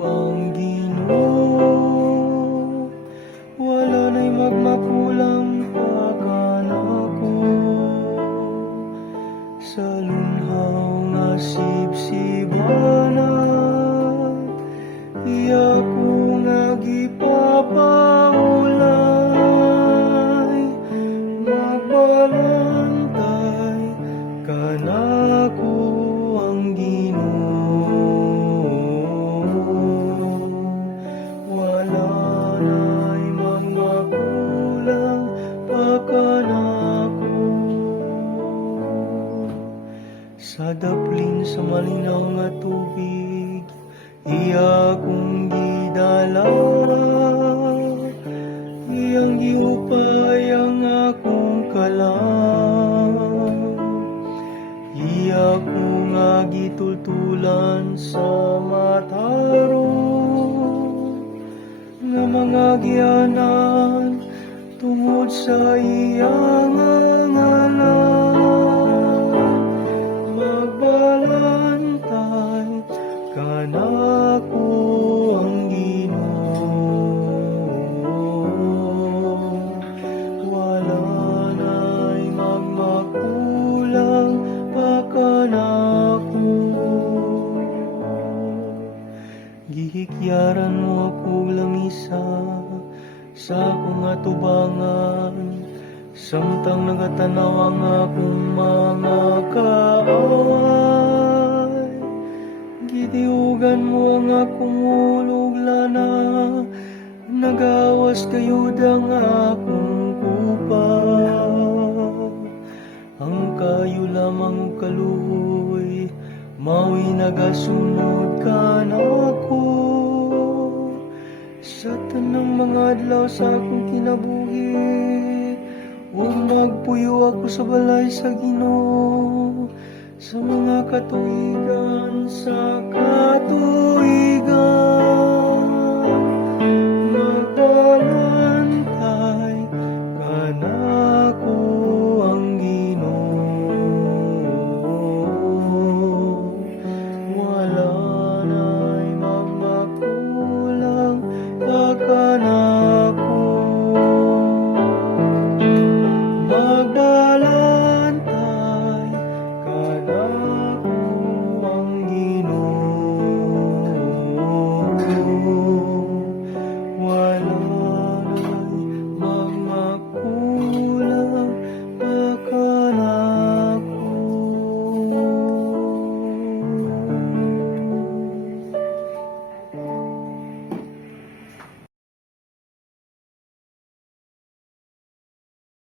ang Ginoo, wala na'y magmakulang pagkanako. Sa lunhaw nga sibsibanat, iya ko nga gipapaulay, magbalantay kanako ang Ginoo, wala na'y magmakulang pagkanako. Sa daplin sa malinaw nga tubig, iya kong gidala, iyang giupay ang akong kalam. Iya ko nga gitultulan sa matarong nga mga gianan tungod sa iyang ngalan. Magbalantay kanako ang Ginoo, wala na'y magmakulang pagkanako. Gihikyaran mo akong lamisa sa akong atubangan, samtang nagatanaw ang akong mga kaaway. Gitiugan mo ang akong ulog lana, nagawas kayod ang akong kupa. Ang kayo lamang kaluoy, mao'y nagasunod kanako. Sa tanang mga adlaw sa akong kinabuhi, ug magpuyo ako sa balay sa Ginoo, sa mga katuigan sa